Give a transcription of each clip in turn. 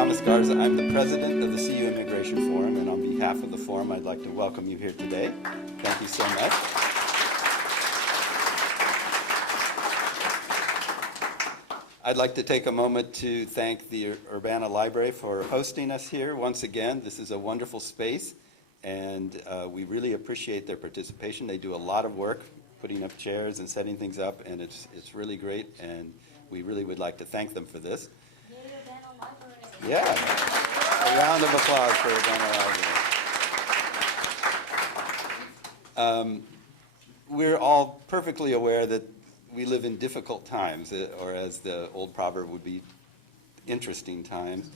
Thomas Garza. I'm the president of the CU Immigration Forum, and on behalf of the forum, I'd like to welcome you here today. Thank you so much. I'd like to take a moment to thank the Urbana Library for hosting us here once again. This is a wonderful space, and we really appreciate their participation. They do a lot of work putting up chairs and setting things up, and it's really great, and we really would like to thank them for this. Yeah, a round of applause for Urbana Library. We're all perfectly aware that we live in difficult times, or as the old proverb would be, interesting times.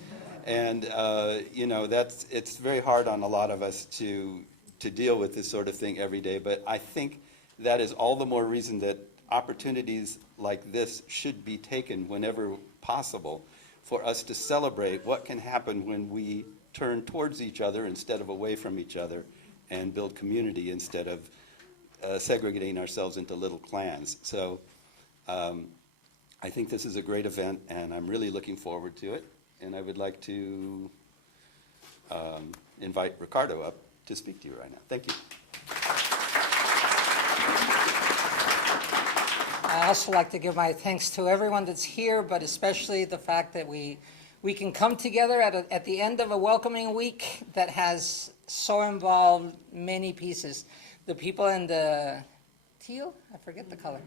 And, it's very hard on a lot of us to deal with this sort of thing every day, but I think that is all the more reason that opportunities like this should be taken whenever possible for us to celebrate what can happen when we turn towards each other instead of away from each other and build community instead of segregating ourselves into little clans. So I think this is a great event, and I'm really looking forward to it. And I would like to invite Ricardo up to speak to you right now. Thank you. I also like to give my thanks to everyone that's here, but especially the fact that we can come together at the end of a welcoming week that has so involved many pieces. The people in the teal, I forget the color,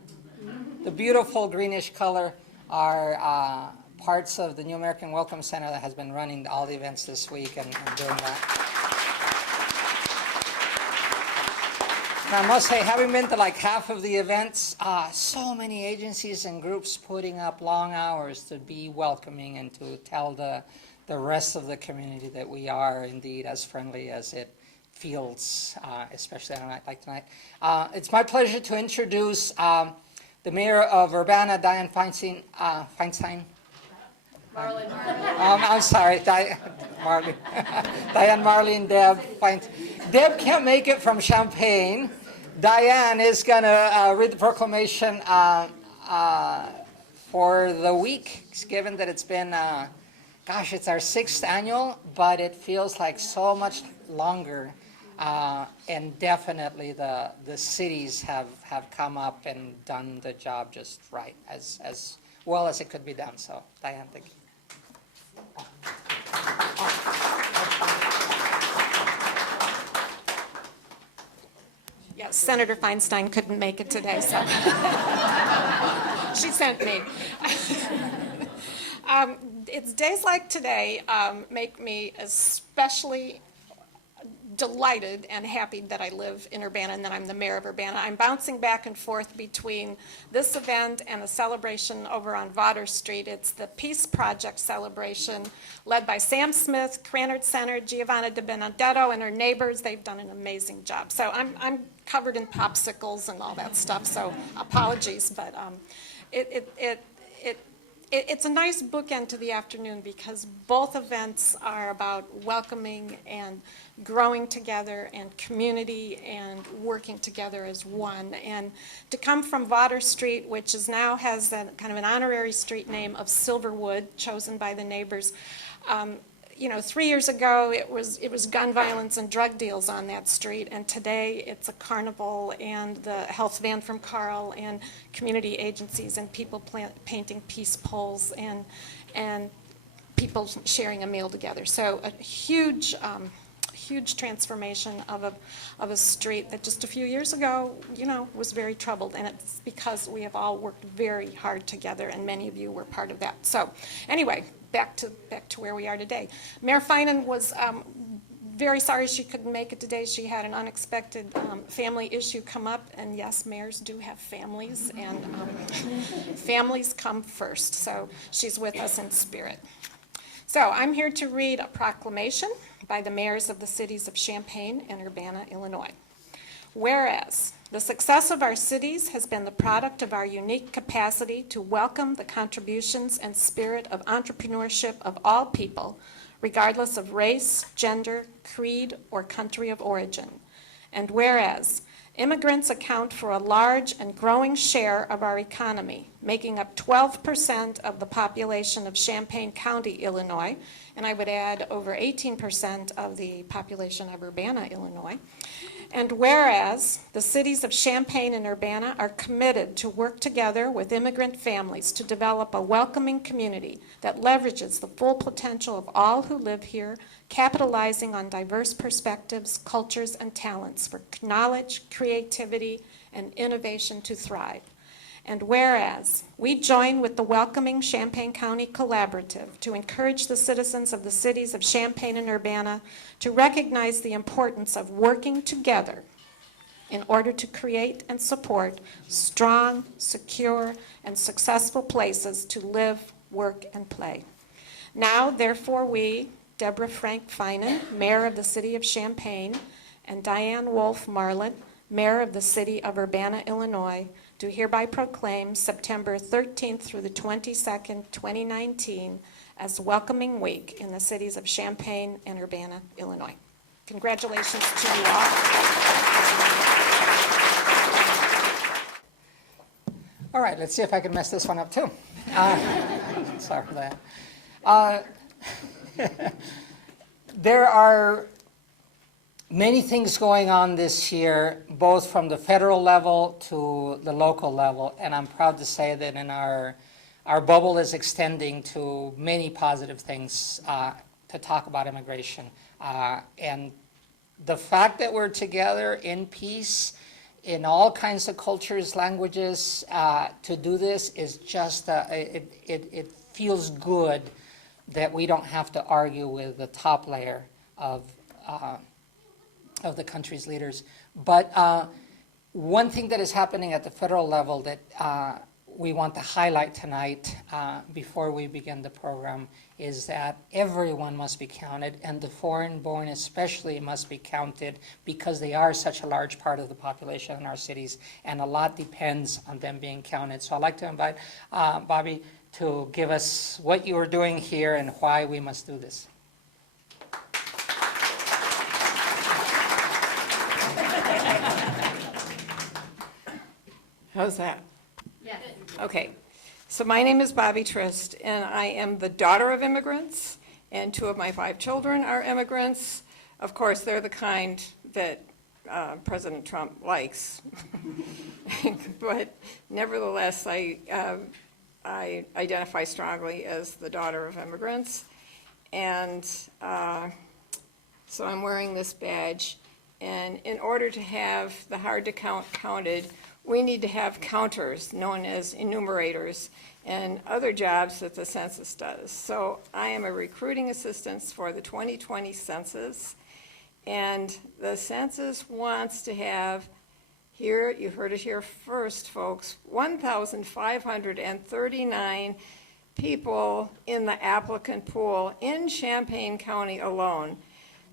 the beautiful greenish color are parts of the New American Welcome Center that has been running all the events this week and doing that. And I must say, having been to like half of the events, so many agencies and groups putting up long hours to be welcoming and to tell the rest of the community that we are indeed as friendly as it feels, especially on a night like tonight. It's my pleasure to introduce the mayor of Urbana, Diane Feinstein. Marlene. I'm sorry, Marlene. Diane, Marlene, Deb. Deb can't make it from Champaign. Diane is going to read the proclamation for the week, given that it's been, it's our 6th annual, but it feels like so much longer. And definitely the cities have come up and done the job just right, as well as it could be done. So, Diane, thank you. Yes, Senator Feinstein couldn't make it today, so she sent me. It's days like today make me especially delighted and happy that I live in Urbana and that I'm the mayor of Urbana. I'm bouncing back and forth between this event and a celebration over on Vater Street. It's the Peace Project celebration led by Sam Smith, Cranard Center, Giovanna De Benedetto, and her neighbors. They've done an amazing job. So I'm covered in popsicles and all that stuff, so apologies, but it's a nice bookend to the afternoon because both events are about welcoming and growing together and community and working together as one. And to come from Vater Street, which is now has a, kind of an honorary street name of Silverwood, chosen by the neighbors. 3 years ago it was gun violence and drug deals on that street, and today it's a carnival and the health van from Carl and community agencies and people painting peace poles and people sharing a meal together. So a huge transformation of a street that just a few years ago, was very troubled, and it's because we have all worked very hard together, and many of you were part of that. So anyway, back to where we are today. Mayor Finan was very sorry she couldn't make it today. She had an unexpected family issue come up, and yes, mayors do have families, and families come first. So she's with us in spirit. So I'm here to read a proclamation by the mayors of the cities of Champaign and Urbana, Illinois. Whereas the success of our cities has been the product of our unique capacity to welcome the contributions and spirit of entrepreneurship of all people, regardless of race, gender, creed, or country of origin. And whereas immigrants account for a large and growing share of our economy, making up 12% of the population of Champaign County, Illinois, and I would add over 18% of the population of Urbana, Illinois. And whereas the cities of Champaign and Urbana are committed to work together with immigrant families to develop a welcoming community that leverages the full potential of all who live here, capitalizing on diverse perspectives, cultures, and talents for knowledge, creativity, and innovation to thrive. And whereas we join with the Welcoming Champaign County Collaborative to encourage the citizens of the cities of Champaign and Urbana to recognize the importance of working together in order to create and support strong, secure, and successful places to live, work, and play. Now, therefore, we, Deborah Frank Finan, Mayor of the City of Champaign, and Diane Wolf Marlin, Mayor of the City of Urbana, Illinois, do hereby proclaim September 13th through the 22nd, 2019, as Welcoming Week in the cities of Champaign and Urbana, Illinois. Congratulations to you all. All right, let's see if I can mess this one up too. Sorry for that. There are many things going on this year, both from the federal level to the local level, and I'm proud to say that in our bubble is extending to many positive things to talk about immigration. And the fact that we're together in peace, in all kinds of cultures, languages, to do this is just, it feels good that we don't have to argue with the top layer of the country's leaders. But one thing that is happening at the federal level that we want to highlight tonight before we begin the program is that everyone must be counted, and the foreign-born especially must be counted because they are such a large part of the population in our cities, and a lot depends on them being counted. So I'd like to invite Bobby to give us what you are doing here and why we must do this. How's that? Yes. Okay. So my name is Bobby Trist, and I am the daughter of immigrants, and 2 of my 5 children are immigrants. Of course, they're the kind that President Trump likes. But nevertheless, I identify strongly as the daughter of immigrants. And so I'm wearing this badge. And in order to have the hard to count counted, we need to have counters, known as enumerators, and other jobs that the census does. So I am a recruiting assistant for the 2020 census, and the census wants to have, here, you heard it here first, folks, 1,539 people in the applicant pool in Champaign County alone.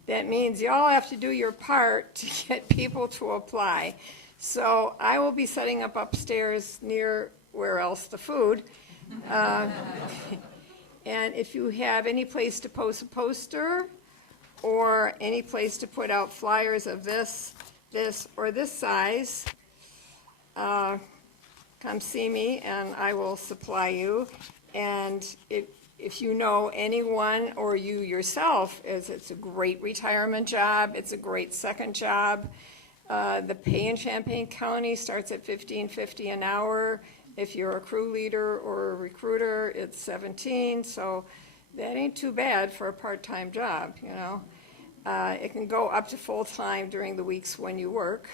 That means y'all have to do your part to get people to apply. So I will be setting up upstairs near where else the food. And if you have any place to post a poster or any place to put out flyers of this, or this size, come see me and I will supply you. And if you know anyone or you yourself, it's a great retirement job, it's a great second job. The pay in Champaign County starts at $15.50 an hour. If you're a crew leader or a recruiter, it's $17, so that ain't too bad for a part-time job, you know. It can go up to full-time during the weeks when you work,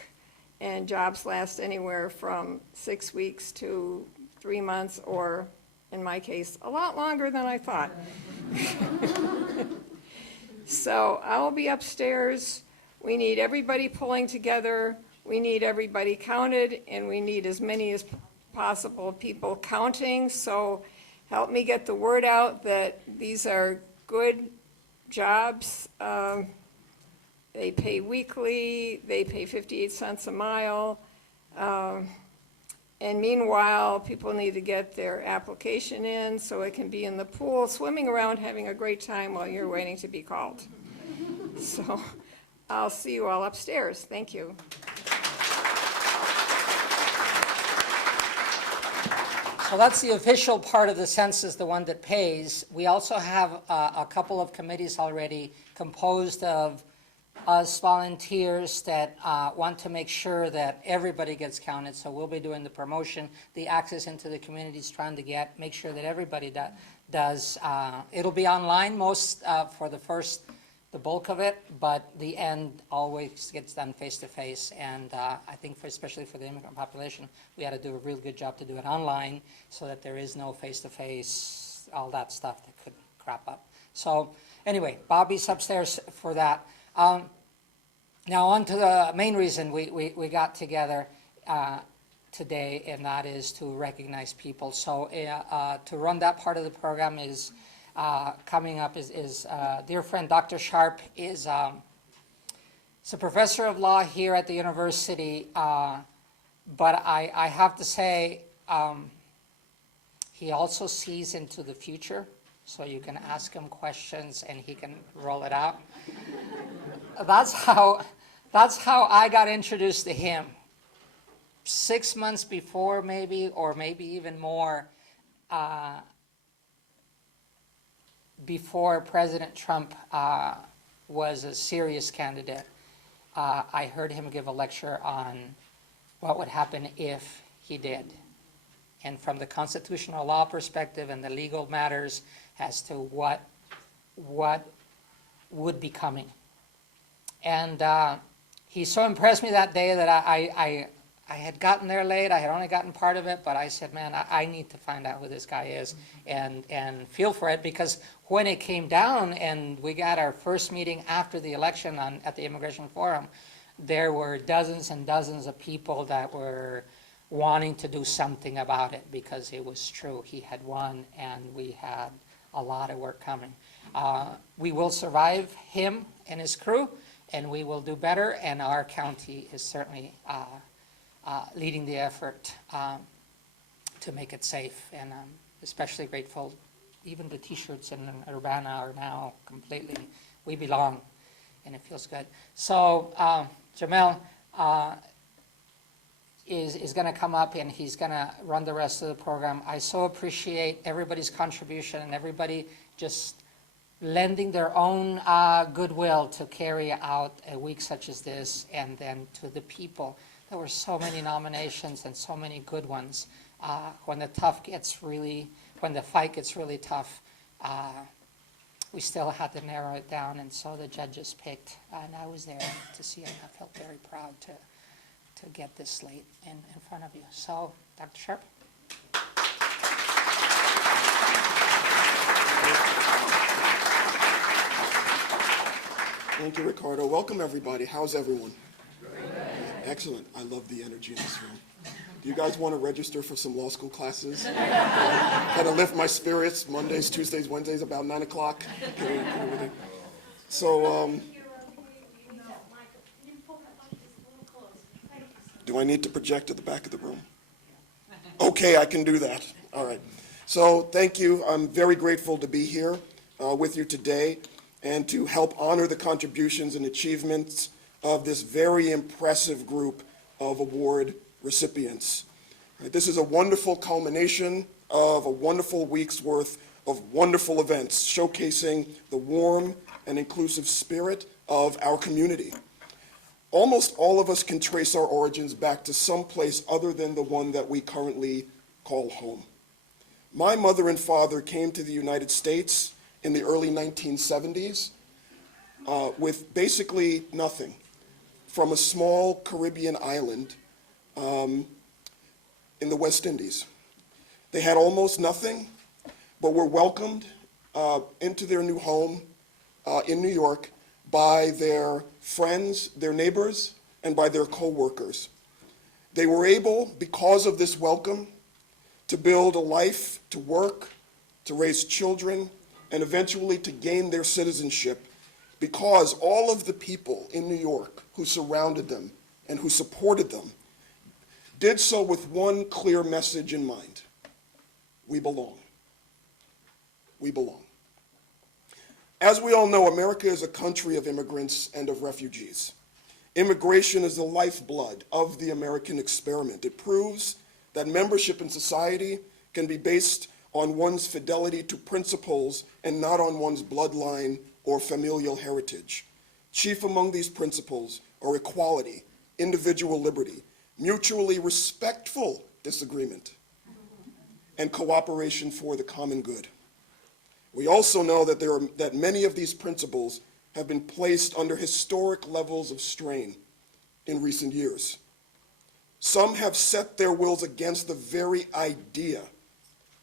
and jobs last anywhere from 6 weeks to 3 months, or in my case, a lot longer than I thought. So I will be upstairs. We need everybody pulling together, we need everybody counted, and we need as many as possible people counting. So help me get the word out that these are good jobs. They pay weekly, they pay 58 cents a mile. And meanwhile, people need to get their application in so it can be in the pool, swimming around, having a great time while you're waiting to be called. So I'll see you all upstairs. Thank you. So that's the official part of the census, the one that pays. We also have a couple of committees already composed of us volunteers that want to make sure that everybody gets counted. So we'll be doing the promotion, the access into the communities, trying to make sure that everybody does. It'll be online most for the bulk of it, but the end always gets done face-to-face. And I think especially for the immigrant population, we had to do a really good job to do it online so that there is no face-to-face, all that stuff that could crop up. So anyway, Bobby's upstairs for that. Now on to the main reason we got together today, and that is to recognize people. So to run that part of the program is coming up is dear friend Dr. Sharp is a professor of law here at the university, but I have to say he also sees into the future, so you can ask him questions and he can roll it out. That's how I got introduced to him. 6 months before, maybe, or maybe even more, before President Trump was a serious candidate, I heard him give a lecture on what would happen if he did. And from the constitutional law perspective and the legal matters as to what would be coming. And he so impressed me that day that I had gotten there late. I had only gotten part of it, but I said, man, I need to find out who this guy is and feel for it, because when it came down and we got our first meeting after the election at the Immigration Forum, there were dozens and dozens of people that were wanting to do something about it because it was true. He had won and we had a lot of work coming. We will survive him and his crew, and we will do better, and our county is certainly leading the effort to make it safe. And I'm especially grateful, even the t-shirts in Urbana are now completely, we belong, and it feels good. So Jamel is going to come up and he's going to run the rest of the program. I so appreciate everybody's contribution and everybody just lending their own goodwill to carry out a week such as this, and then to the people. There were so many nominations and so many good ones. When the fight gets really tough, we still had to narrow it down, and so the judges picked, and I was there to see it. I felt very proud to get this slate in front of you. So, Dr. Sharp. Thank you, Ricardo. Welcome, everybody. How's everyone? Excellent. I love the energy in this room. Do you guys want to register for some law school classes? Kind of lift my spirits Mondays, Tuesdays, Wednesdays, about 9 o'clock. So, do I need to project at the back of the room? Okay, I can do that. All right. So, thank you. I'm very grateful to be here with you today and to help honor the contributions and achievements of this very impressive group of award recipients. This is a wonderful culmination of a wonderful week's worth of wonderful events showcasing the warm and inclusive spirit of our community. Almost all of us can trace our origins back to some place other than the one that we currently call home. My mother and father came to the United States in the early 1970s with basically nothing, from a small Caribbean island in the West Indies. They had almost nothing, but were welcomed into their new home in New York by their friends, their neighbors, and by their co-workers. They were able, because of this welcome, to build a life, to work, to raise children, and eventually to gain their citizenship, because all of the people in New York who surrounded them and who supported them did so with one clear message in mind: we belong. We belong. As we all know, America is a country of immigrants and of refugees. Immigration is the lifeblood of the American experiment. It proves that membership in society can be based on one's fidelity to principles and not on one's bloodline or familial heritage. Chief among these principles are equality, individual liberty, mutually respectful disagreement, and cooperation for the common good. We also know that many of these principles have been placed under historic levels of strain in recent years. Some have set their wills against the very idea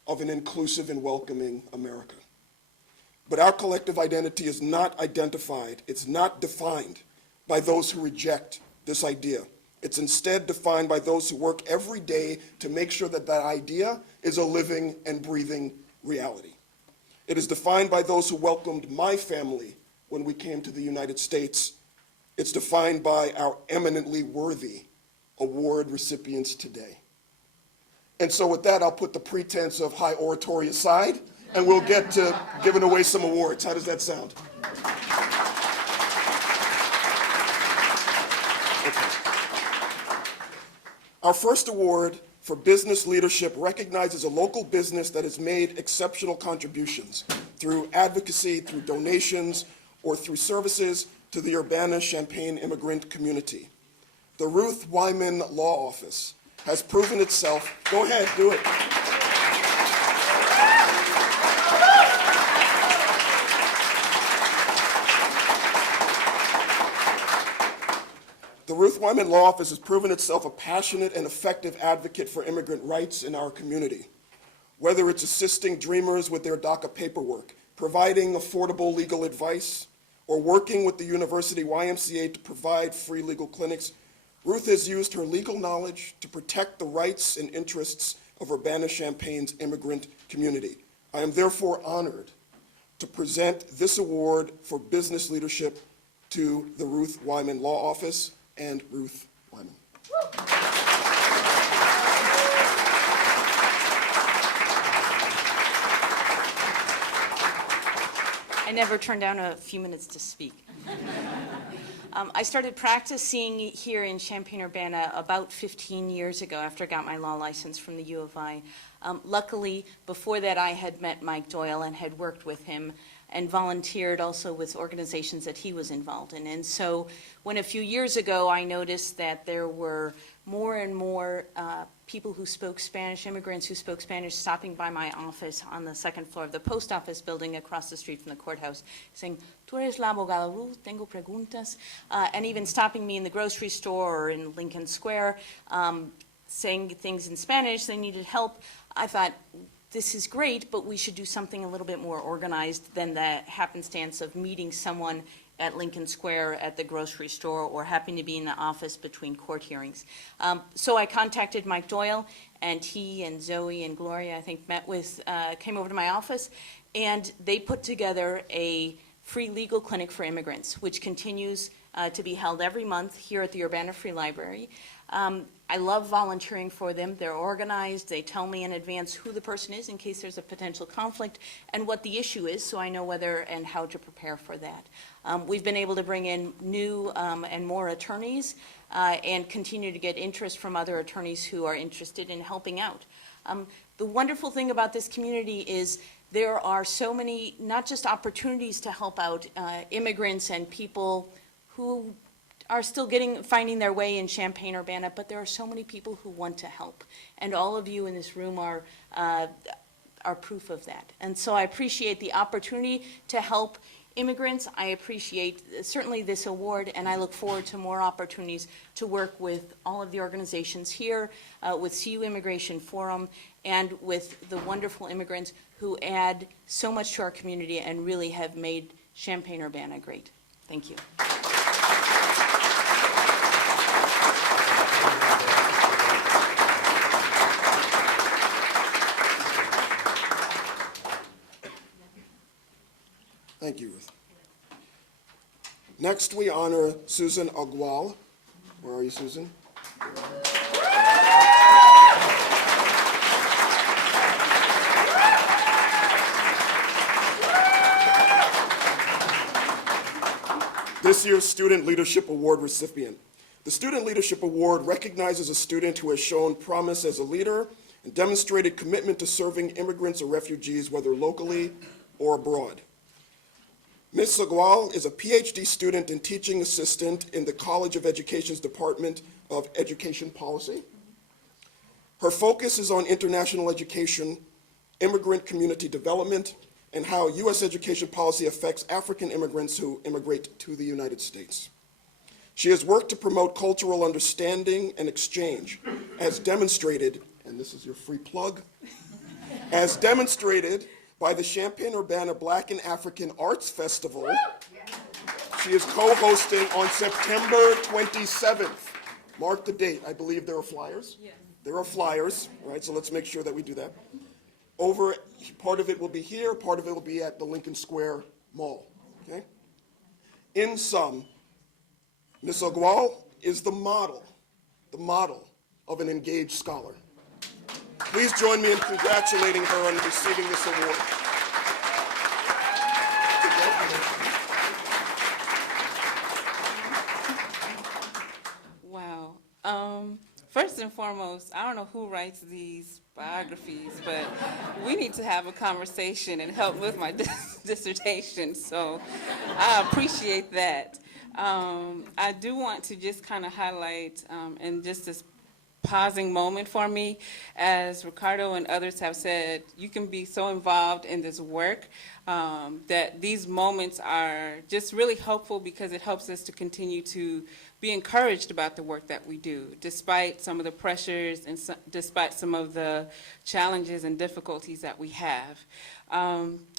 of an inclusive and welcoming America. But our collective identity is not identified, it's not defined by those who reject this idea. It's instead defined by those who work every day to make sure that that idea is a living and breathing reality. It is defined by those who welcomed my family when we came to the United States. It's defined by our eminently worthy award recipients today. And so with that, I'll put the pretense of high oratory aside, and we'll get to giving away some awards. How does that sound? Okay. Our first award for business leadership recognizes a local business that has made exceptional contributions through advocacy, through donations, or through services to the Urbana-Champaign immigrant community. The Ruth Wyman Law Office has proven itself, go ahead, do it. The Ruth Wyman Law Office has proven itself a passionate and effective advocate for immigrant rights in our community. Whether it's assisting dreamers with their DACA paperwork, providing affordable legal advice, or working with the University YMCA to provide free legal clinics, Ruth has used her legal knowledge to protect the rights and interests of Urbana-Champaign's immigrant community. I am therefore honored to present this award for business leadership to the Ruth Wyman Law Office and Ruth Wyman. I never turn down a few minutes to speak. I started practicing here in Champaign-Urbana about 15 years ago after I got my law license from the U of I. Luckily, before that, I had met Mike Doyle and had worked with him and volunteered also with organizations that he was involved in. And so when a few years ago I noticed that there were more and more people who spoke Spanish, immigrants who spoke Spanish, stopping by my office on the second floor of the post office building across the street from the courthouse, saying, "Tú eres la abogada Ruth, tengo preguntas," and even stopping me in the grocery store or in Lincoln Square, saying things in Spanish, they needed help. I thought, this is great, but we should do something a little bit more organized than the happenstance of meeting someone at Lincoln Square, at the grocery store, or happening to be in the office between court hearings. So I contacted Mike Doyle, and he and Zoe and Gloria, I think, came over to my office, and they put together a free legal clinic for immigrants, which continues to be held every month here at the Urbana Free Library. I love volunteering for them. They're organized. They tell me in advance who the person is in case there's a potential conflict and what the issue is, so I know whether and how to prepare for that. We've been able to bring in new and more attorneys and continue to get interest from other attorneys who are interested in helping out. The wonderful thing about this community is there are so many, not just opportunities to help out immigrants and people who are still finding their way in Champaign-Urbana, but there are so many people who want to help. And all of you in this room are proof of that. And so I appreciate the opportunity to help immigrants. I appreciate certainly this award, and I look forward to more opportunities to work with all of the organizations here, with CU Immigration Forum, and with the wonderful immigrants who add so much to our community and really have made Champaign-Urbana great. Thank you. Thank you, Ruth. Next, we honor Susan Agual. Where are you, Susan? This year's Student Leadership Award recipient. The Student Leadership Award recognizes a student who has shown promise as a leader and demonstrated commitment to serving immigrants or refugees, whether locally or abroad. Ms. Agual is a PhD student and teaching assistant in the College of Education's Department of Education Policy. Her focus is on international education, immigrant community development, and how U.S. education policy affects African immigrants who immigrate to the United States. She has worked to promote cultural understanding and exchange, as demonstrated, and this is your free plug, as demonstrated by the Champaign-Urbana Black and African Arts Festival. She is co-hosting on September 27th. Mark the date. I believe there are flyers. Yes. There are flyers, right? So let's make sure that we do that. Part of it will be here, part of it will be at the Lincoln Square Mall, okay? In sum, Ms. Agual is the model of an engaged scholar. Please join me in congratulating her on receiving this award. Wow. First and foremost, I don't know who writes these biographies, but we need to have a conversation and help with my dissertation, so I appreciate that. I do want to just kind of highlight, in just this pausing moment for me, as Ricardo and others have said, you can be so involved in this work that these moments are just really helpful because it helps us to continue to be encouraged about the work that we do, despite some of the pressures and despite some of the challenges and difficulties that we have.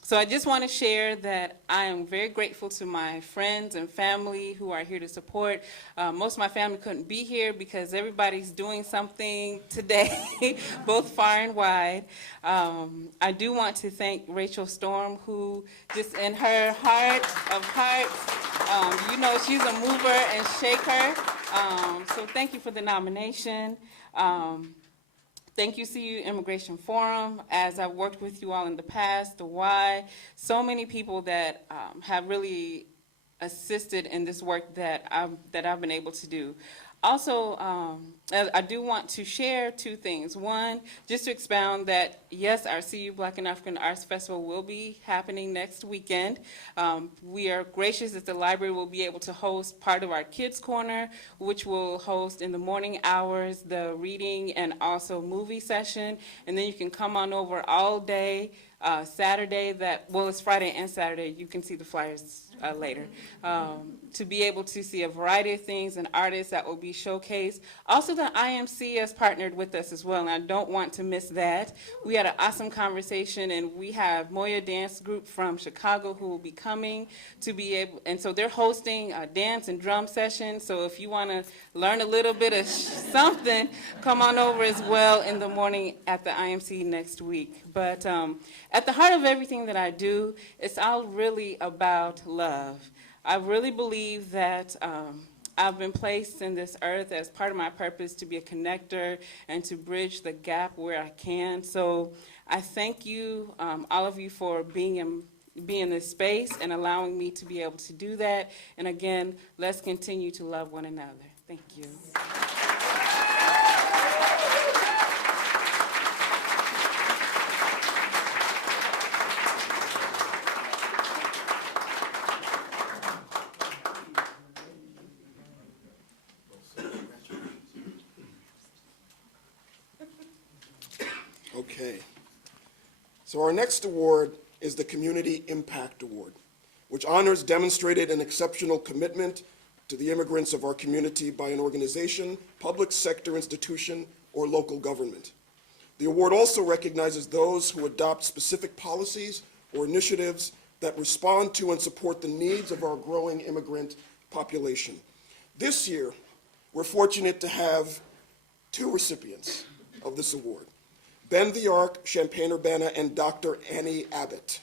So I just want to share that I am very grateful to my friends and family who are here to support. Most of my family couldn't be here because everybody's doing something today, both far and wide. I do want to thank Rachel Storm, who just in her heart of hearts, you know, she's a mover and shaker. So thank you for the nomination. Thank you, CU Immigration Forum. As I've worked with you all in the past, the Y, so many people that have really assisted in this work that I've been able to do. Also, I do want to share two things. One, just to expound that, yes, our CU Black and African Arts Festival will be happening next weekend. We are gracious that the library will be able to host part of our Kids Corner, which will host in the morning hours the reading and also movie session. And then you can come on over all day. Saturday, it's Friday and Saturday, you can see the flyers later, to be able to see a variety of things and artists that will be showcased. Also, the IMC has partnered with us as well, and I don't want to miss that. We had an awesome conversation, and we have Moya Dance Group from Chicago who will be coming to be able, and so they're hosting a dance and drum session, so if you want to learn a little bit of something, come on over as well in the morning at the IMC next week. But at the heart of everything that I do, it's all really about love. I really believe that I've been placed in this earth as part of my purpose to be a connector and to bridge the gap where I can. So I thank you, all of you, for being in this space and allowing me to be able to do that. And again, let's continue to love one another. Thank you. Okay. So our next award is the Community Impact Award, which honors demonstrated an exceptional commitment to the immigrants of our community by an organization, public sector institution, or local government. The award also recognizes those who adopt specific policies or initiatives that respond to and support the needs of our growing immigrant population. This year, we're fortunate to have two recipients of this award: Ben the Ark, Champaign-Urbana, and Dr. Annie Abbott.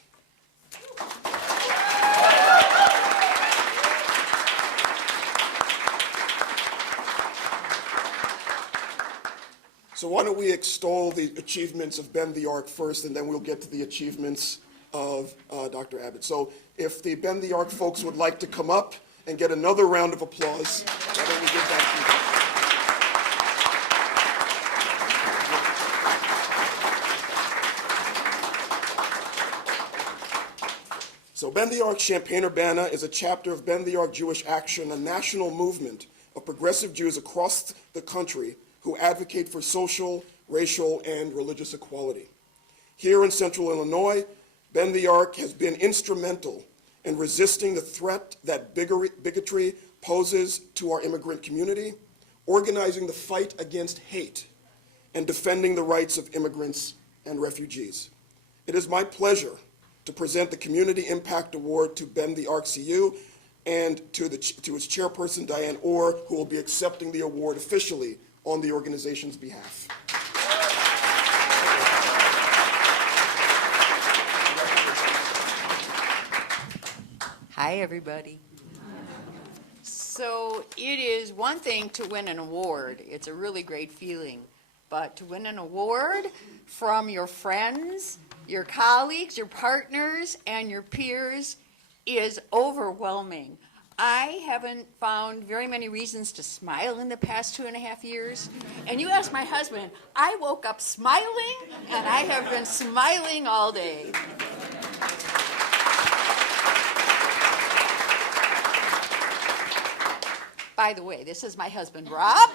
So why don't we extol the achievements of Ben the Ark first, and then we'll get to the achievements of Dr. Abbott. So if the Ben the Ark folks would like to come up and get another round of applause, why don't we give that to them? So Bend the Arc Champaign-Urbana is a chapter of Bend the Arc Jewish Action, a national movement of progressive Jews across the country who advocate for social, racial, and religious equality. Here in Central Illinois, Bend the Arc has been instrumental in resisting the threat that bigotry poses to our immigrant community, organizing the fight against hate, and defending the rights of immigrants and refugees. It is my pleasure to present the Community Impact Award to Bend the Arc CU and to its chairperson, Diane Orr, who will be accepting the award officially on the organization's behalf. Hi, everybody. So it is one thing to win an award. It's a really great feeling. But to win an award from your friends, your colleagues, your partners, and your peers is overwhelming. I haven't found very many reasons to smile in the past 2.5 years. And you ask my husband, I woke up smiling, and I have been smiling all day. By the way, this is my husband, Rob,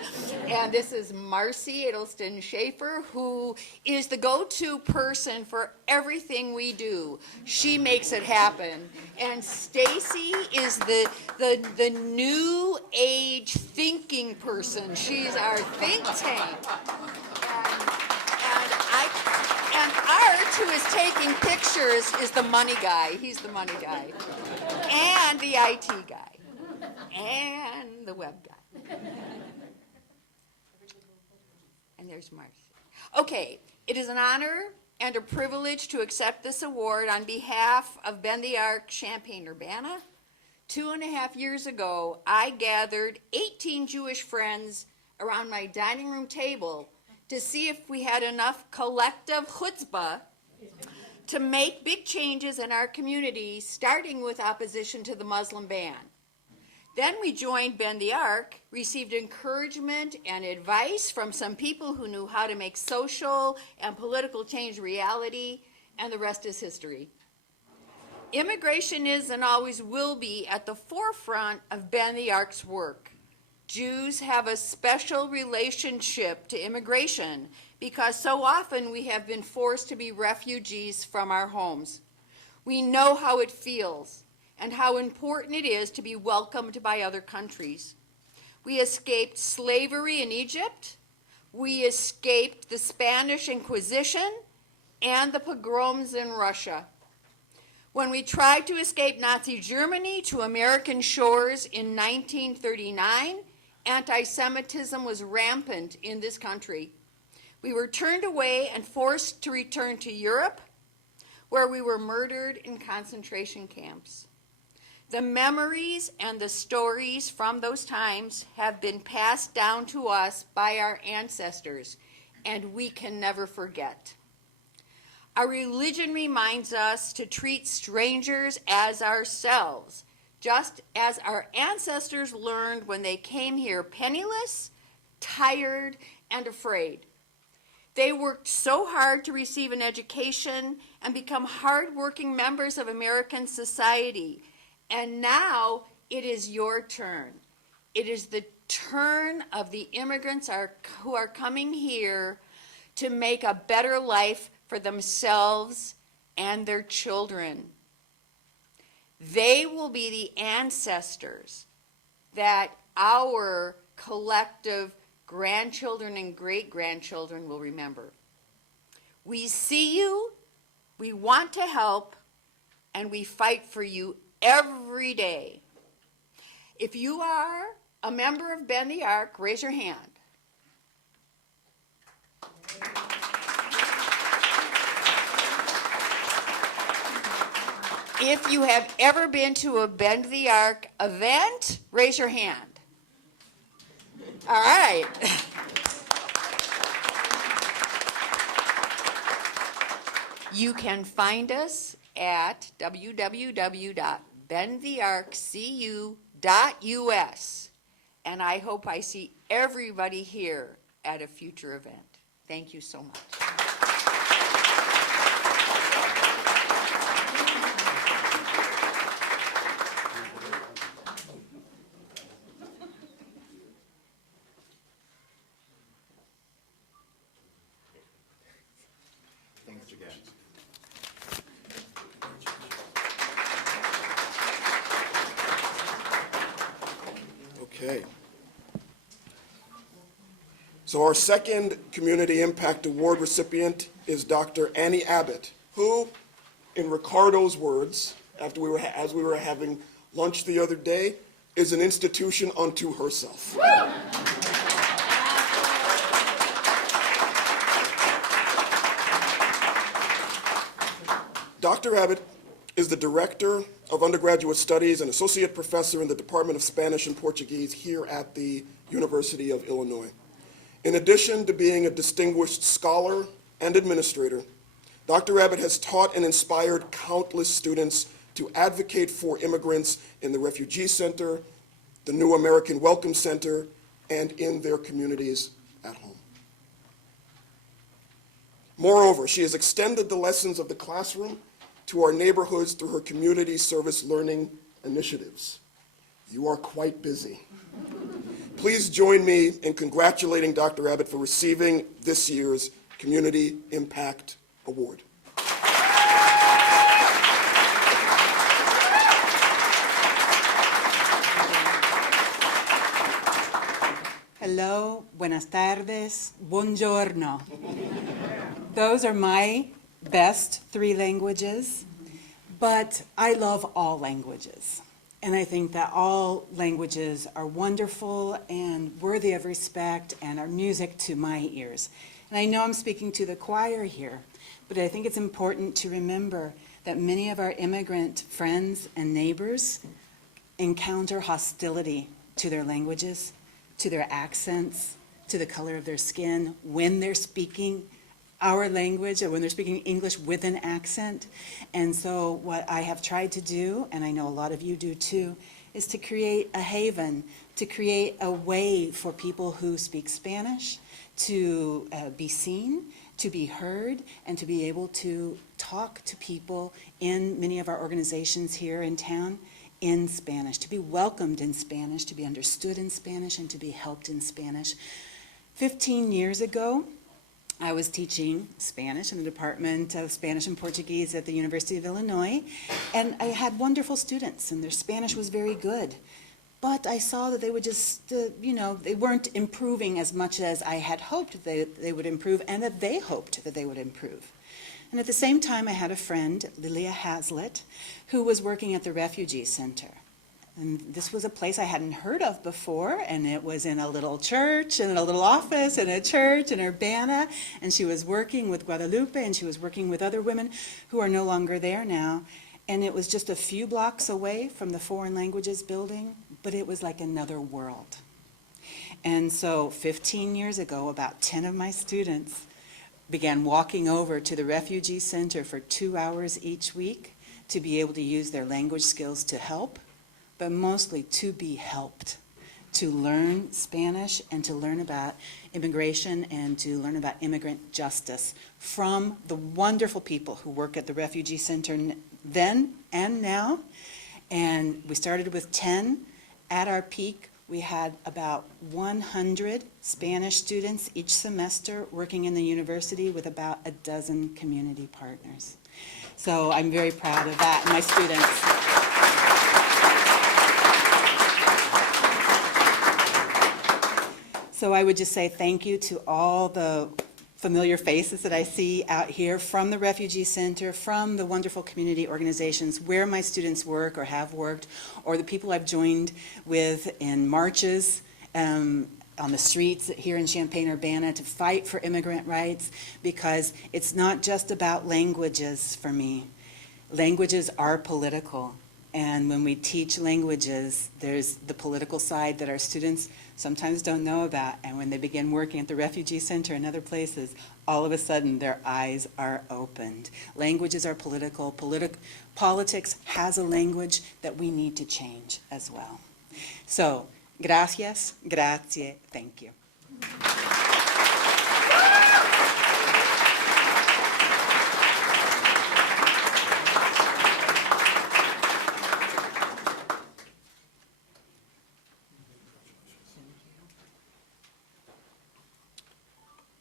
and this is Marcy Edelston Schaefer, who is the go-to person for everything we do. She makes it happen. And Stacy is the new age thinking person. She's our think tank. And Art, who is taking pictures, is the money guy. He's the money guy. And the IT guy. And the web guy. And there's Marcy. Okay, it is an honor and a privilege to accept this award on behalf of Bend the Arc Champaign-Urbana. 2.5 years ago, I gathered 18 Jewish friends around my dining room table to see if we had enough collective chutzpah to make big changes in our community, starting with opposition to the Muslim ban. Then we joined Bend the Arc, received encouragement and advice from some people who knew how to make social and political change reality, and the rest is history. Immigration is and always will be at the forefront of Bend the Arc's work. Jews have a special relationship to immigration because so often we have been forced to be refugees from our homes. We know how it feels and how important it is to be welcomed by other countries. We escaped slavery in Egypt, we escaped the Spanish Inquisition, and the pogroms in Russia. When we tried to escape Nazi Germany to American shores in 1939, anti-Semitism was rampant in this country. We were turned away and forced to return to Europe, where we were murdered in concentration camps. The memories and the stories from those times have been passed down to us by our ancestors, and we can never forget. Our religion reminds us to treat strangers as ourselves, just as our ancestors learned when they came here penniless, tired, and afraid. They worked so hard to receive an education and become hardworking members of American society. And now it is your turn. It is the turn of the immigrants who are coming here to make a better life for themselves and their children. They will be the ancestors that our collective grandchildren and great-grandchildren will remember. We see you, we want to help, and we fight for you every day. If you are a member of Bend the Arc, raise your hand. If you have ever been to a Bend the Arc event, raise your hand. All right. You can find us at www.bendthearccu.us. And I hope I see everybody here at a future event. Thank you so much. So our second Community Impact Award recipient is Dr. Annie Abbott, who, in Ricardo's words, as we were having lunch the other day, is an institution unto herself. Dr. Abbott is the Director of Undergraduate Studies and Associate Professor in the Department of Spanish and Portuguese here at the University of Illinois. In addition to being a distinguished scholar and administrator, Dr. Abbott has taught and inspired countless students to advocate for immigrants in the Refugee Center, the New American Welcome Center, and in their communities at home. Moreover, she has extended the lessons of the classroom to our neighborhoods through her community service learning initiatives. You are quite busy. Please join me in congratulating Dr. Abbott for receiving this year's Community Impact Award. Hello, buenas tardes, buongiorno. Those are my best three languages, but I love all languages. And I think that all languages are wonderful and worthy of respect and are music to my ears. And I know I'm speaking to the choir here, but I think it's important to remember that many of our immigrant friends and neighbors encounter hostility to their languages, to their accents, to the color of their skin when they're speaking our language or when they're speaking English with an accent. And so what I have tried to do, and I know a lot of you do too, is to create a haven, to create a way for people who speak Spanish to be seen, to be heard, and to be able to talk to people in many of our organizations here in town in Spanish, to be welcomed in Spanish, to be understood in Spanish, and to be helped in Spanish. 15 years ago, I was teaching Spanish in the Department of Spanish and Portuguese at the University of Illinois, and I had wonderful students, and their Spanish was very good. But I saw that they would just, they weren't improving as much as I had hoped they would improve, and that they hoped that they would improve. And at the same time, I had a friend, Lilia Hazlitt, who was working at the Refugee Center. And this was a place I hadn't heard of before, and it was in a little church, and in a little office, in a church in Urbana, and she was working with Guadalupe, and she was working with other women who are no longer there now. And it was just a few blocks away from the Foreign Languages building, but it was like another world. And so 15 years ago, about 10 of my students began walking over to the Refugee Center for 2 hours each week to be able to use their language skills to help, but mostly to be helped, to learn Spanish and to learn about immigration and to learn about immigrant justice from the wonderful people who work at the Refugee Center then and now. And we started with 10. At our peak, we had about 100 Spanish students each semester working in the university with about a dozen community partners. So I'm very proud of that, and my students. So I would just say thank you to all the familiar faces that I see out here from the Refugee Center, from the wonderful community organizations where my students work or have worked, or the people I've joined with in marches on the streets here in Champaign-Urbana to fight for immigrant rights, because it's not just about languages for me. Languages are political. And when we teach languages, there's the political side that our students sometimes don't know about. And when they begin working at the Refugee Center and other places, all of a sudden their eyes are opened. Languages are political. Politics has a language that we need to change as well. So, gracias, grazie, thank you.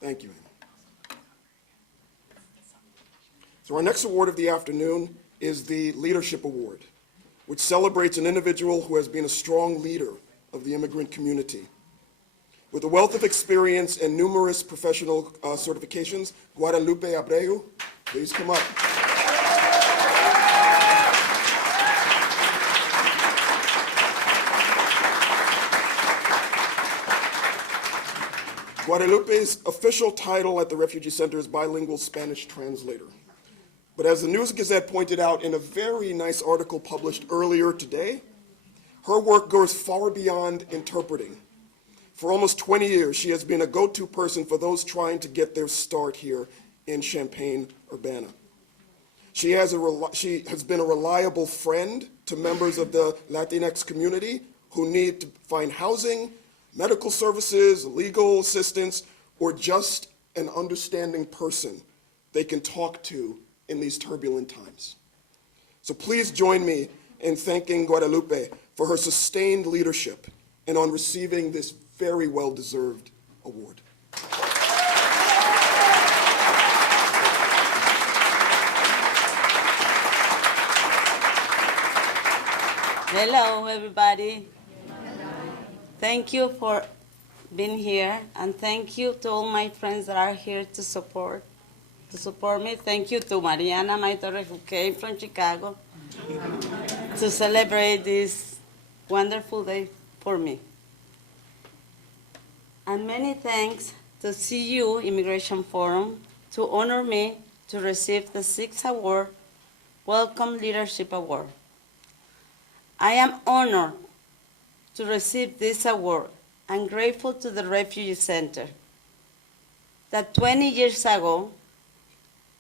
Thank you, Anna. So our next award of the afternoon is the Leadership Award, which celebrates an individual who has been a strong leader of the immigrant community. With a wealth of experience and numerous professional certifications, Guadalupe Abreu, please come up. Guadalupe's official title at the Refugee Center is bilingual Spanish translator. But as the News Gazette pointed out in a very nice article published earlier today, her work goes far beyond interpreting. For almost 20 years, she has been a go-to person for those trying to get their start here in Champaign, Urbana. She has been a reliable friend to members of the Latinx community who need to find housing, medical services, legal assistance, or just an understanding person they can talk to in these turbulent times. So please join me in thanking Guadalupe for her sustained leadership and on receiving this very well-deserved award. Hello, everybody. Thank you for being here, and thank you to all my friends that are here to support me. Thank you to Mariana, my daughter, who came from Chicago to celebrate this wonderful day for me. And many thanks to CU Immigration Forum to honor me to receive the 6th award, Welcome Leadership Award. I am honored to receive this award and grateful to the Refugee Center that 20 years ago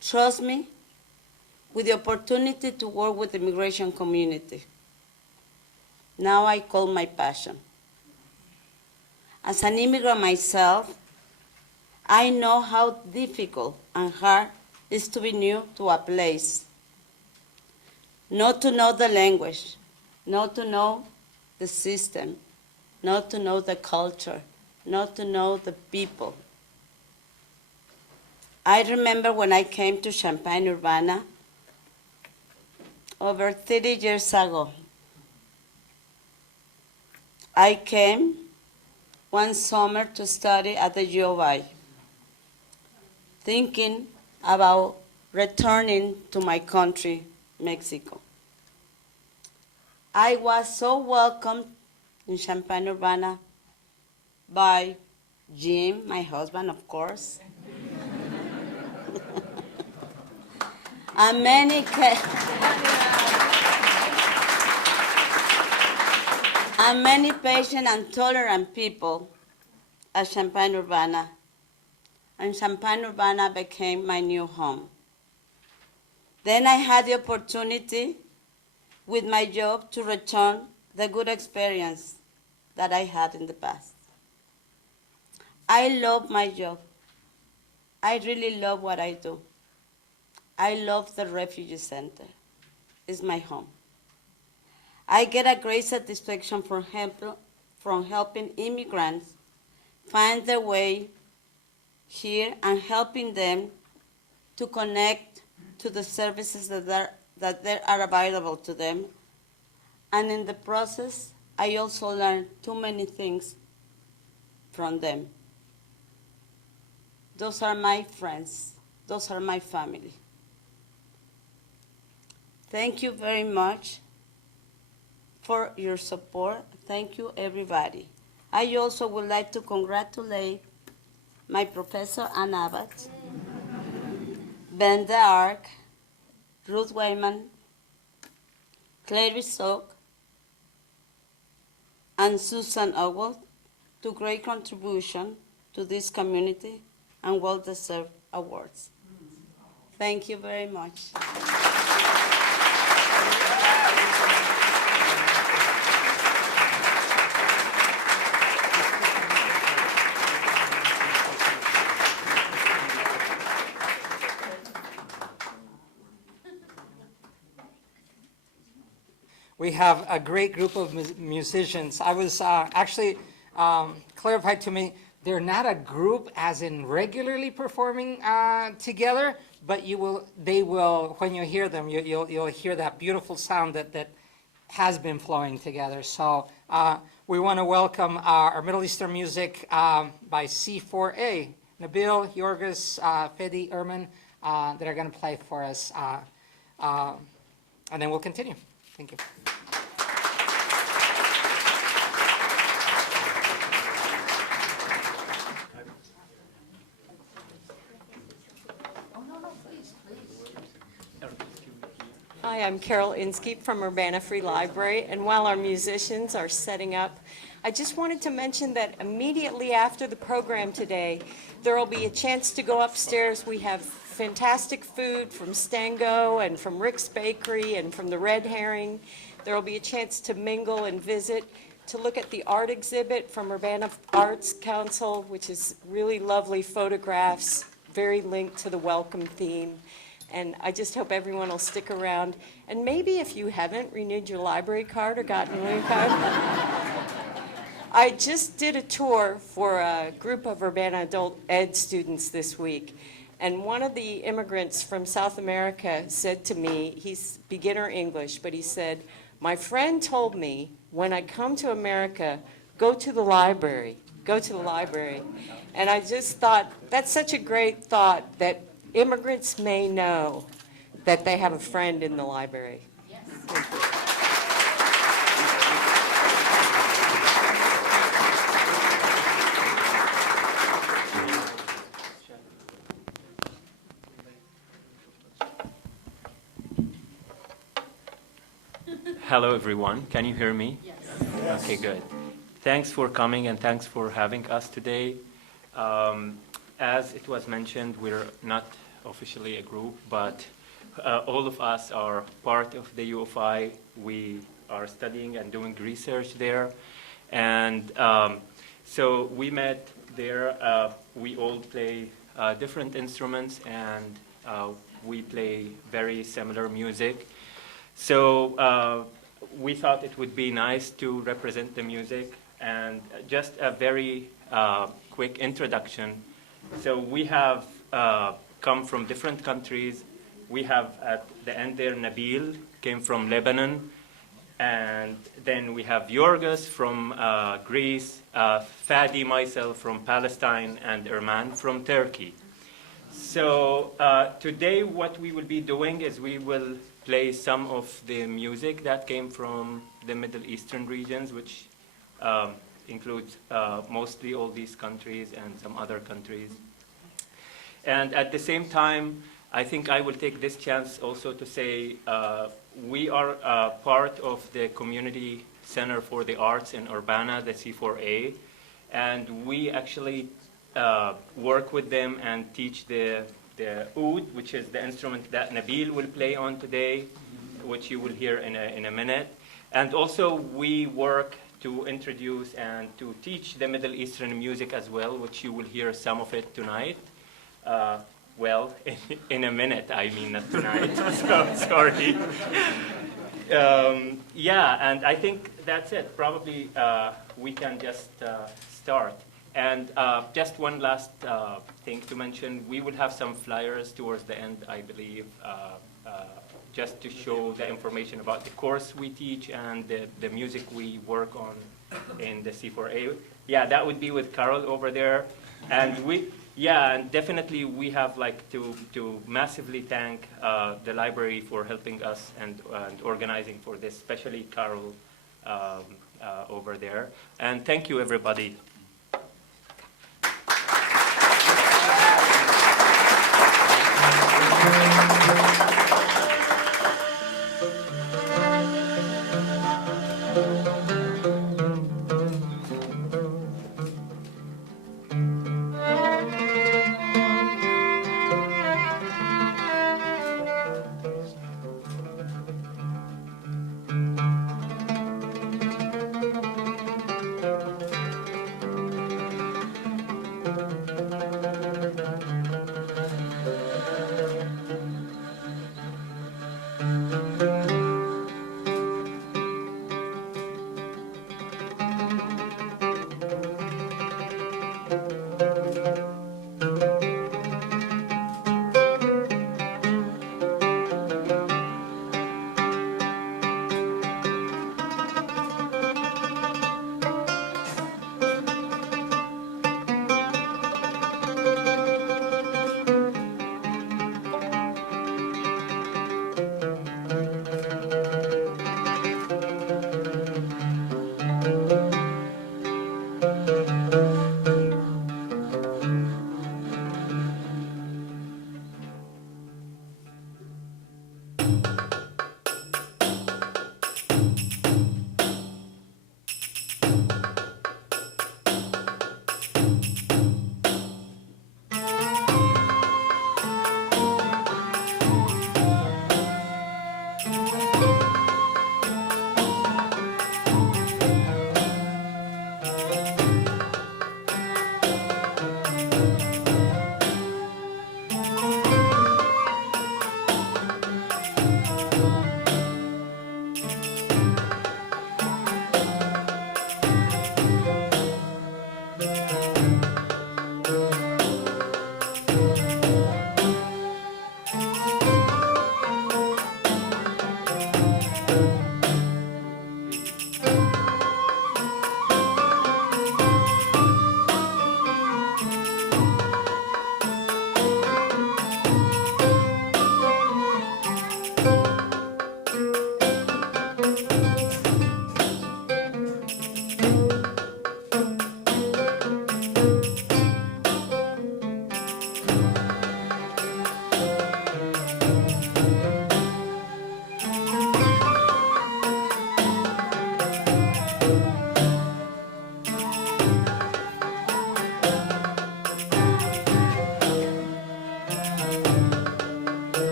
trust me with the opportunity to work with the immigration community. Now I call my passion. As an immigrant myself, I know how difficult and hard it is to be new to a place, not to know the language, not to know the system, not to know the culture, not to know the people. I remember when I came to Champaign, Urbana, over 30 years ago. I came one summer to study at the U of I, thinking about returning to my country, Mexico. I was so welcomed in Champaign, Urbana by Jim, my husband, of course, and many patient and tolerant people at Champaign, Urbana, and Champaign, Urbana became my new home. Then I had the opportunity with my job to return the good experience that I had in the past. I love my job. I really love what I do. I love the Refugee Center. It's my home. I get a great satisfaction from helping immigrants find their way here and helping them to connect to the services that are available to them. And in the process, I also learned too many things from them. Those are my friends. Those are my family. Thank you very much for your support. Thank you, everybody. I also would like to congratulate my professor, Ann Abbott, Ben de Arc, Ruth Wayman, Clary Sock, and Susan Owell to great contribution to this community and well-deserved awards. Thank you very much. We have a great group of musicians. I was actually clarified to me, they're not a group as in regularly performing together, but they will, when you hear them, you'll hear that beautiful sound that has been flowing together. So we want to welcome our Middle Eastern music by C4A, Nabil, Yorgos, Fedi, Erman, that are going to play for us. And then we'll continue. Thank you. Hi, I'm Carol Inskeep from Urbana Free Library, and while our musicians are setting up, I just wanted to mention that immediately after the program today, there will be a chance to go upstairs. We have fantastic food from Stango and from Rick's Bakery and from the Red Herring. There will be a chance to mingle and visit, to look at the art exhibit from Urbana Arts Council, which is really lovely photographs, very linked to the welcome theme. And I just hope everyone will stick around. And maybe if you haven't renewed your library card or gotten a new card, I just did a tour for a group of Urbana adult ed students this week. And one of the immigrants from South America said to me, he's beginner English, but he said, "My friend told me when I come to America, go to the library, go to the library." And I just thought, that's such a great thought, that immigrants may know that they have a friend in the library. Yes. Hello, everyone. Can you hear me? Yes. Okay, good. Thanks for coming and thanks for having us today. As it was mentioned, we're not officially a group, but all of us are part of the U of I. We are studying and doing research there. And so we met there. We all play different instruments, and we play very similar music. So we thought it would be nice to represent the music, and just a very quick introduction. So we have come from different countries. We have at the end there Nabil, came from Lebanon, and then we have Yorgos from Greece, Fadi, myself from Palestine, and Erman from Turkey. So today what we will be doing is we will play some of the music that came from the Middle Eastern regions, which includes mostly all these countries and some other countries. And at the same time, I think I will take this chance also to say we are part of the Community Center for the Arts in Urbana, the C4A, and we actually work with them and teach the oud, which is the instrument that Nabil will play on today, which you will hear in a minute. And also we work to introduce and to teach the Middle Eastern music as well, which you will hear some of it tonight. Well, in a minute, I mean, not tonight, so sorry. Yeah, and I think that's it. Probably we can just start. And just one last thing to mention, we will have some flyers towards the end, I believe, just to show the information about the course we teach and the music we work on in the C4A. Yeah, that would be with Carol over there. And and definitely we have to massively thank the library for helping us and organizing for this, especially Carol over there. And thank you, everybody.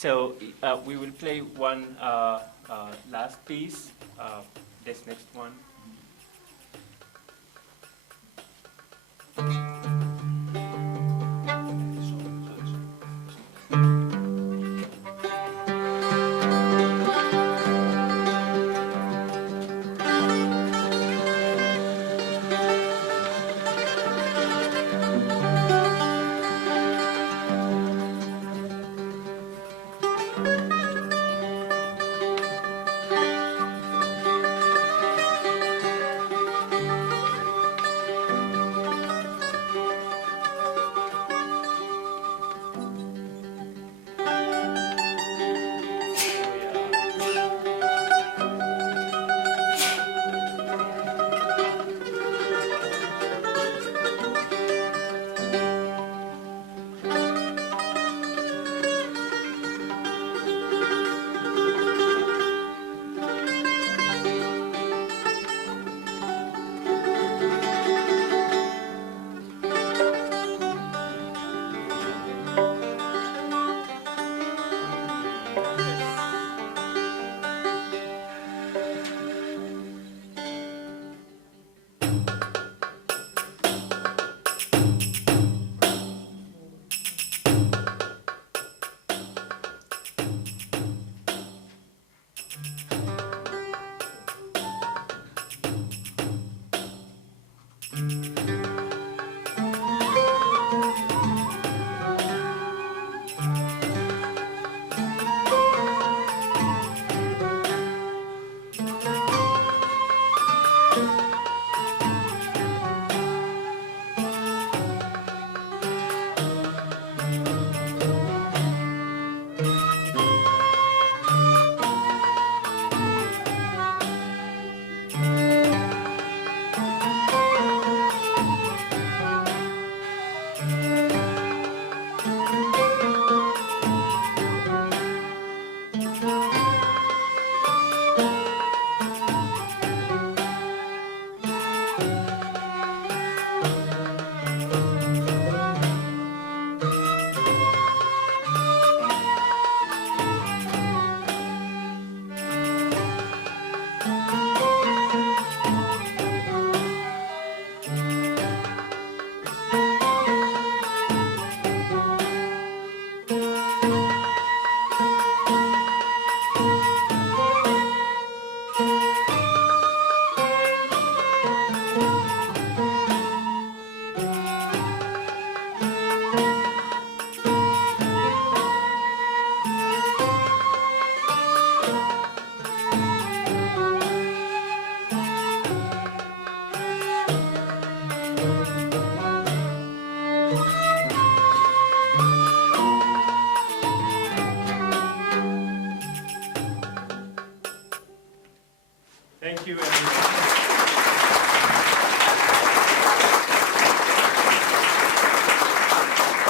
So we will play one last piece, this next one.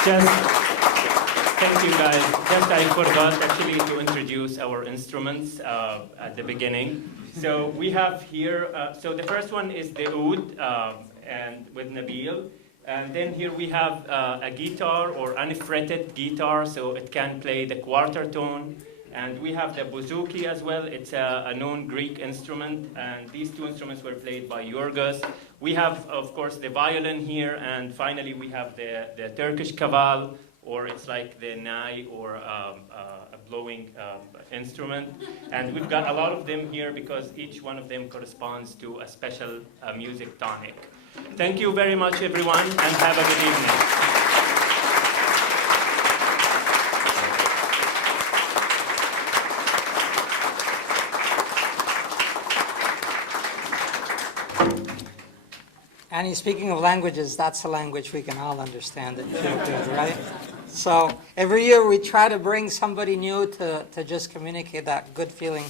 Just, thank you guys. Just I forgot actually to introduce our instruments at the beginning. So we have here, so the first one is the oud and with Nabil. And then here we have a guitar or unfretted guitar, so it can play the quarter tone. And we have the bouzouki as well. It's a known Greek instrument, and these two instruments were played by Yorgos. We have, of course, the violin here, and finally we have the Turkish kaval, or it's like the nai, or a blowing instrument. And we've got a lot of them here because each one of them corresponds to a special music tonic. Thank you very much, everyone, and have a good evening. Annie, speaking of languages, that's a language we can all understand it, right? So every year we try to bring somebody new to just communicate that good feeling.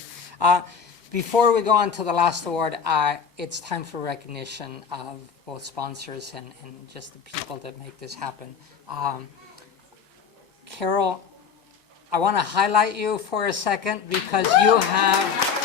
Before we go on to the last award, it's time for recognition of both sponsors and just the people that make this happen. Carol, I want to highlight you for a second because you have...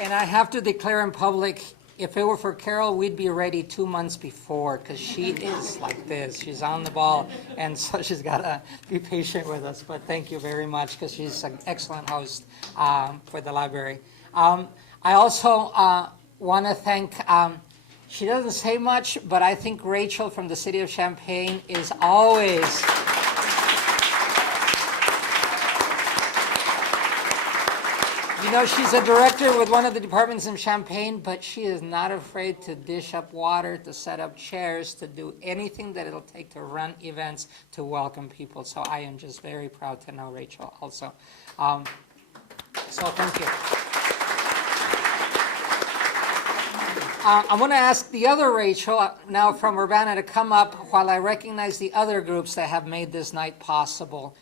And I have to declare in public, if it were for Carol, we'd be ready 2 months before, because she is like this. She's on the ball, and so she's got to be patient with us. But thank you very much, because she's an excellent host for the library. I also want to thank, she doesn't say much, but I think Rachel from the city of Champaign is always... You know, she's a director with one of the departments in Champaign, but she is not afraid to dish up water, to set up chairs, to do anything that it'll take to run events, to welcome people. So I am just very proud to know Rachel also. So thank you. I want to ask the other Rachel, now from Urbana, to come up while I recognize the other groups that have made this night possible.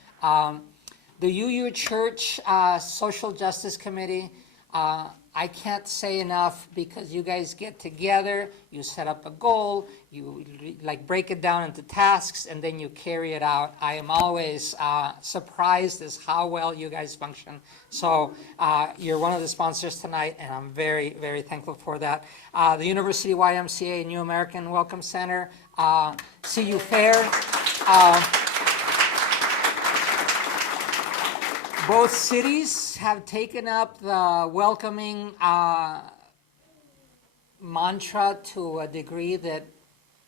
The UU Church Social Justice Committee, I can't say enough because you guys get together, you set up a goal, you like break it down into tasks, and then you carry it out. I am always surprised as how well you guys function. So you're one of the sponsors tonight, and I'm very, very thankful for that. The University YMCA New American Welcome Center, CU Fair. Both cities have taken up the welcoming mantra to a degree that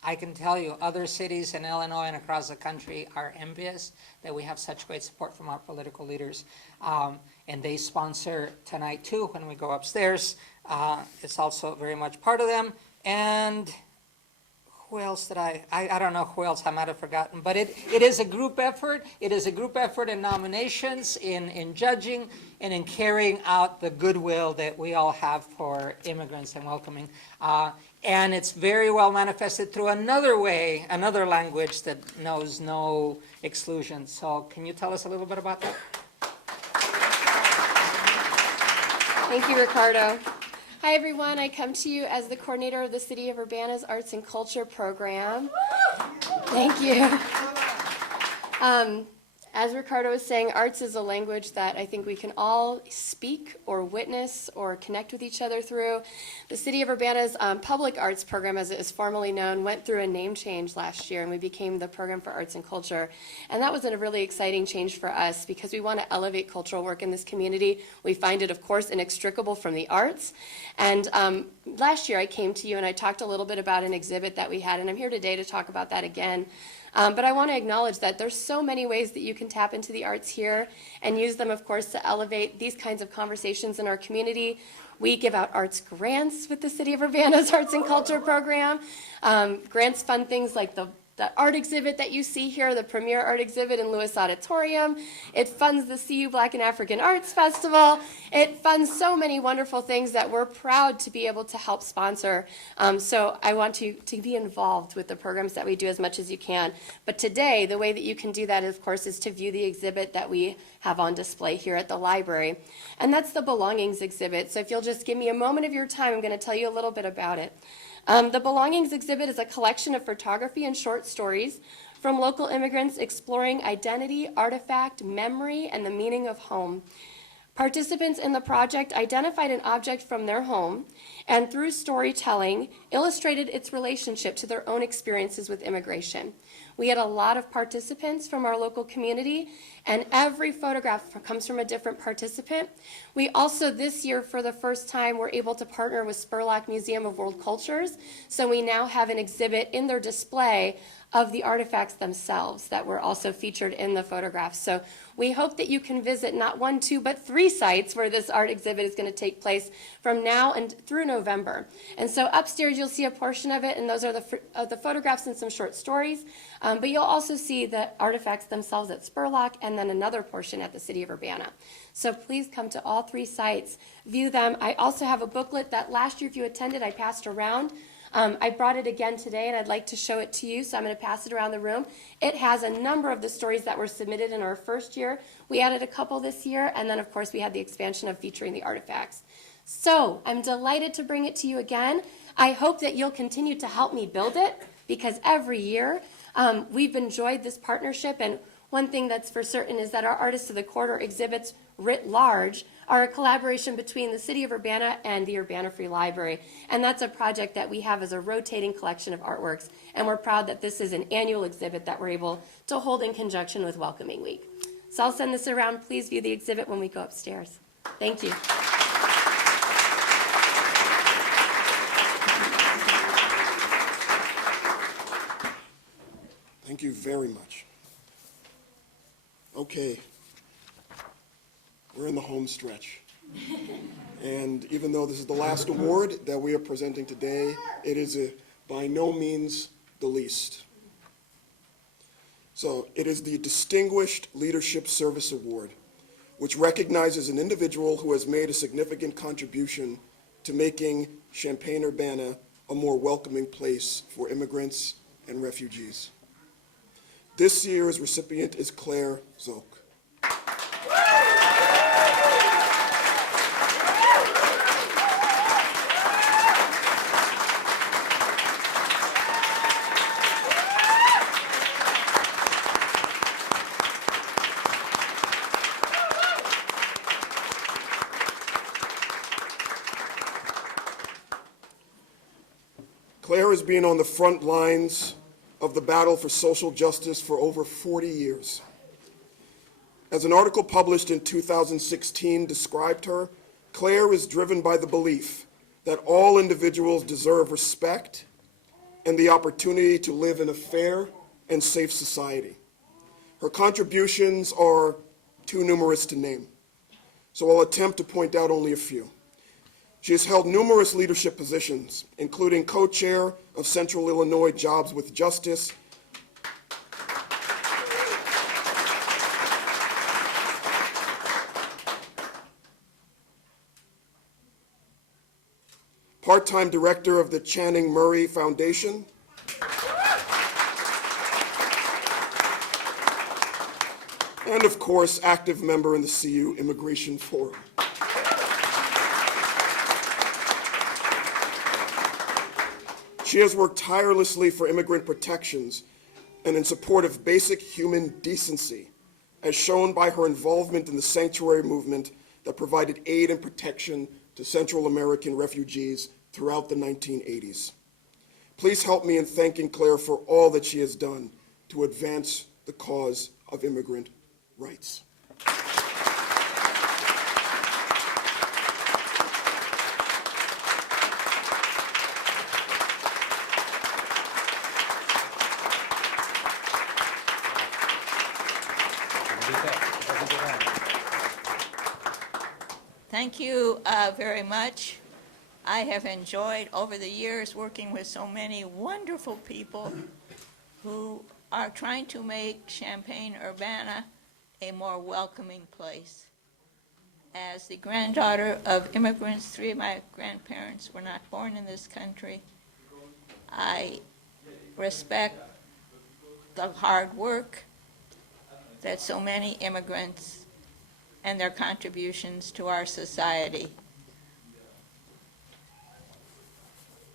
I can tell you other cities in Illinois and across the country are envious that we have such great support from our political leaders. And they sponsor tonight too when we go upstairs. It's also very much part of them. And who else did I don't know who else I might have forgotten, but it is a group effort. It is a group effort in nominations, in judging, and in carrying out the goodwill that we all have for immigrants and welcoming. And it's very well manifested through another way, another language that knows no exclusion. So can you tell us a little bit about that? Thank you, Ricardo. Hi, everyone. I come to you as the coordinator of the City of Urbana's Arts and Culture Program. Thank you. As Ricardo was saying, arts is a language that I think we can all speak or witness or connect with each other through. The City of Urbana's public arts program, as it is formally known, went through a name change last year, and we became the Program for Arts and Culture. And that was a really exciting change for us because we want to elevate cultural work in this community. We find it, of course, inextricable from the arts. And last year I came to you and I talked a little bit about an exhibit that we had, and I'm here today to talk about that again. But I want to acknowledge that there's so many ways that you can tap into the arts here and use them, of course, to elevate these kinds of conversations in our community. We give out arts grants with the City of Urbana's Arts and Culture Program. Grants fund things like the the art exhibit that you see here, the premier art exhibit in Lewis Auditorium. It funds the CU Black and African Arts Festival. It funds so many wonderful things that we're proud to be able to help sponsor. So I want you to be involved with the programs that we do as much as you can. But today, the way that you can do that, of course, is to view the exhibit that we have on display here at the library. And that's the Belongings exhibit. So if you'll just give me a moment of your time, I'm going to tell you a little bit about it. The Belongings exhibit is a collection of photography and short stories from local immigrants exploring identity, artifact, memory, and the meaning of home. Participants in the project identified an object from their home and through storytelling illustrated its relationship to their own experiences with immigration. We had a lot of participants from our local community, and every photograph comes from a different participant. We also, this year, for the first time, were able to partner with Spurlock Museum of World Cultures, so we now have an exhibit in their display of the artifacts themselves that were also featured in the photographs. So we hope that you can visit not 1, 2, but 3 sites where this art exhibit is going to take place from now and through November. And so upstairs you'll see a portion of it, and those are the photographs and some short stories. But you'll also see the artifacts themselves at Spurlock, and then another portion at the City of Urbana. So please come to all 3 sites, view them. I also have a booklet that last year, if you attended, I passed around. I brought it again today, and I'd like to show it to you, so I'm going to pass it around the room. It has a number of the stories that were submitted in our first year. We added a couple this year, and then, of course, we had the expansion of featuring the artifacts. So I'm delighted to bring it to you again. I hope that you'll continue to help me build it, because every year we've enjoyed this partnership, and one thing that's for certain is that our Artists of the Quarter exhibits writ large are a collaboration between the City of Urbana and the Urbana Free Library. And that's a project that we have as a rotating collection of artworks. And we're proud that this is an annual exhibit that we're able to hold in conjunction with Welcoming Week. So I'll send this around. Please view the exhibit when we go upstairs. Thank you. Thank you very much. Okay. We're in the home stretch. And even though this is the last award that we are presenting today, it is by no means the least. So it is the Distinguished Leadership Service Award, which recognizes an individual who has made a significant contribution to making Champaign-Urbana a more welcoming place for immigrants and refugees. This year's recipient is Claire Zook. Claire has been on the front lines of the battle for social justice for over 40 years. As an article published in 2016 described her, Claire is driven by the belief that all individuals deserve respect and the opportunity to live in a fair and safe society. Her contributions are too numerous to name, so I'll attempt to point out only a few. She has held numerous leadership positions, including co-chair of Central Illinois Jobs with Justice, part-time director of the Channing Murray Foundation, and of course, active member in the CU Immigration Forum. She has worked tirelessly for immigrant protections and in support of basic human decency, as shown by her involvement in the sanctuary movement that provided aid and protection to Central American refugees throughout the 1980s. Please help me in thanking Claire for all that she has done to advance the cause of immigrant rights. Thank you very much. I have enjoyed over the years working with so many wonderful people who are trying to make Champaign-Urbana a more welcoming place. As the granddaughter of immigrants, 3 of my grandparents were not born in this country. I respect the hard work that so many immigrants and their contributions to our society.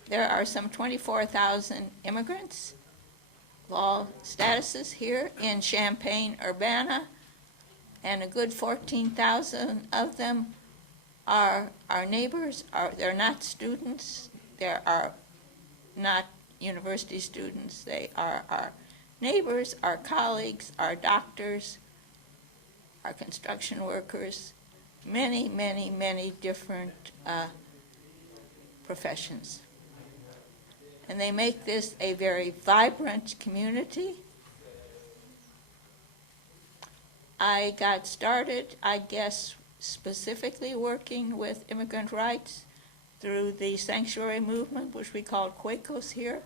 There are some 24,000 immigrants of all statuses here in Champaign-Urbana, and a good 14,000 of them are our neighbors. They're not students, they are not university students, they are our neighbors, our colleagues, our doctors, our construction workers, many, many, many different professions. And they make this a very vibrant community. I got started, I guess, specifically working with immigrant rights through the sanctuary movement, which we call Quakos here,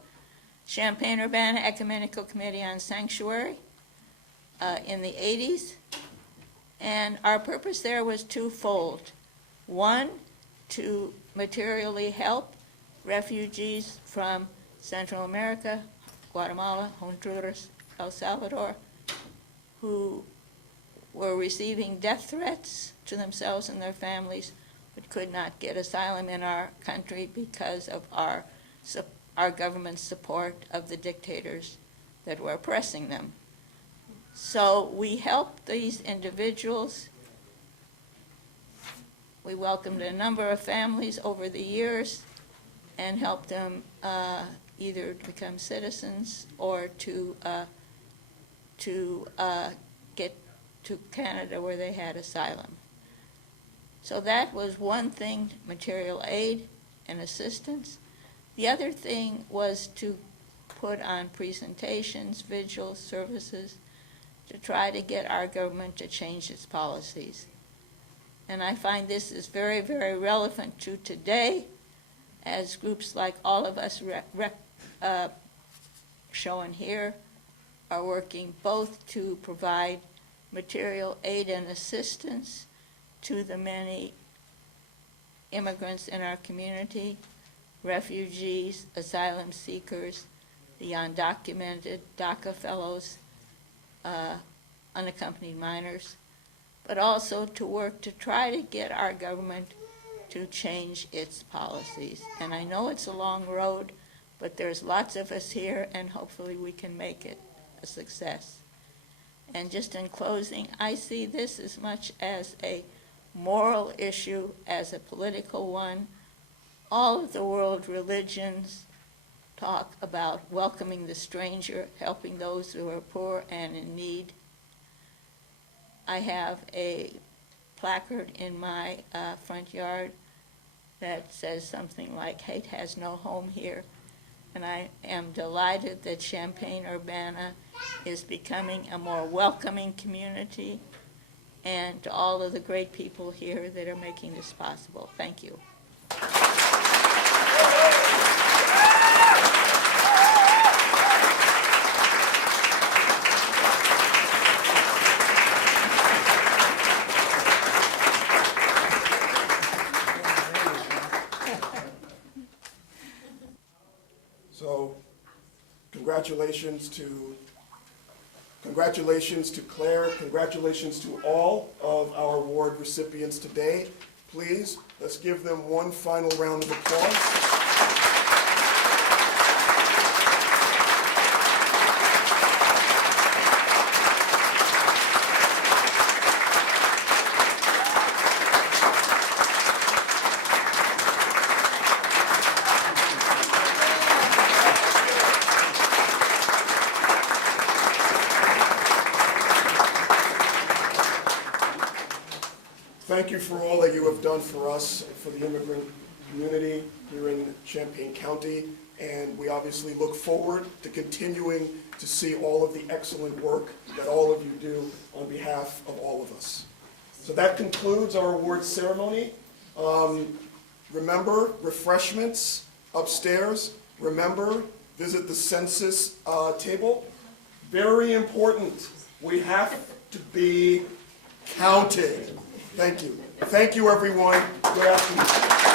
Champaign-Urbana Ecumenical Committee on Sanctuary in the 80s. And our purpose there was twofold. One, to materially help refugees from Central America, Guatemala, Honduras, El Salvador, who were receiving death threats to themselves and their families, but could not get asylum in our country because of our government's support of the dictators that were oppressing them. So we helped these individuals. We welcomed a number of families over the years and helped them either to become citizens or to get to Canada where they had asylum. So that was one thing, material aid and assistance. The other thing was to put on presentations, vigils, services, to try to get our government to change its policies. And I find this is very, very relevant to today, as groups like all of us shown here are working both to provide material aid and assistance to the many immigrants in our community, refugees, asylum seekers, the undocumented, DACA fellows, unaccompanied minors, but also to work to try to get our government to change its policies. And I know it's a long road, but there's lots of us here, and hopefully we can make it a success. And just in closing, I see this as much as a moral issue as a political one. All of the world religions talk about welcoming the stranger, helping those who are poor and in need. I have a placard in my front yard that says something like, "Hate has no home here." And I am delighted that Champaign-Urbana is becoming a more welcoming community, and to all of the great people here that are making this possible. Thank you. So, congratulations to Claire, congratulations to all of our award recipients today. Please, let's give them one final round of applause. Thank you for all that you have done for us, for the immigrant community here in Champaign County, and we obviously look forward to continuing to see all of the excellent work that all of you do on behalf of all of us. So that concludes our awards ceremony. Remember, refreshments upstairs. Remember, visit the census table. Very important. We have to be counted. Thank you. Thank you, everyone. Good afternoon.